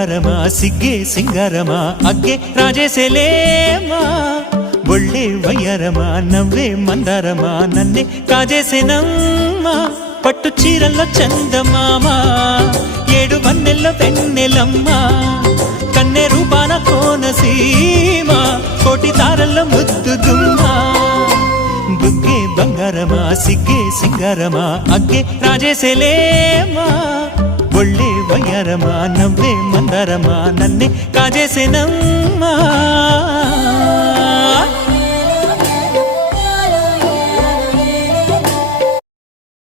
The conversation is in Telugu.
బంగారమా సిగ్గే సింగారమా అగ్గే రాజేసేలేమా ఒళ్ళే వయ్యారమా నవ్వే మందారమా నన్నే కాజేసేనమ్మా పట్టు చీరల్లో చందమామా ఏడు వన్నెల్లో వెన్నెలమ్మా కన్నె రూపాన కోనసీమ కోటి తారల్లో ముద్దుదుమ్మా బుగ్గే బంగారమా సిగ్గే సింగారమా అగ్గే రాజేసేలేమా ఒళ్ళే వయ్యారమా నవ్వే మందారమా నన్నే కాజేసేనమ్మా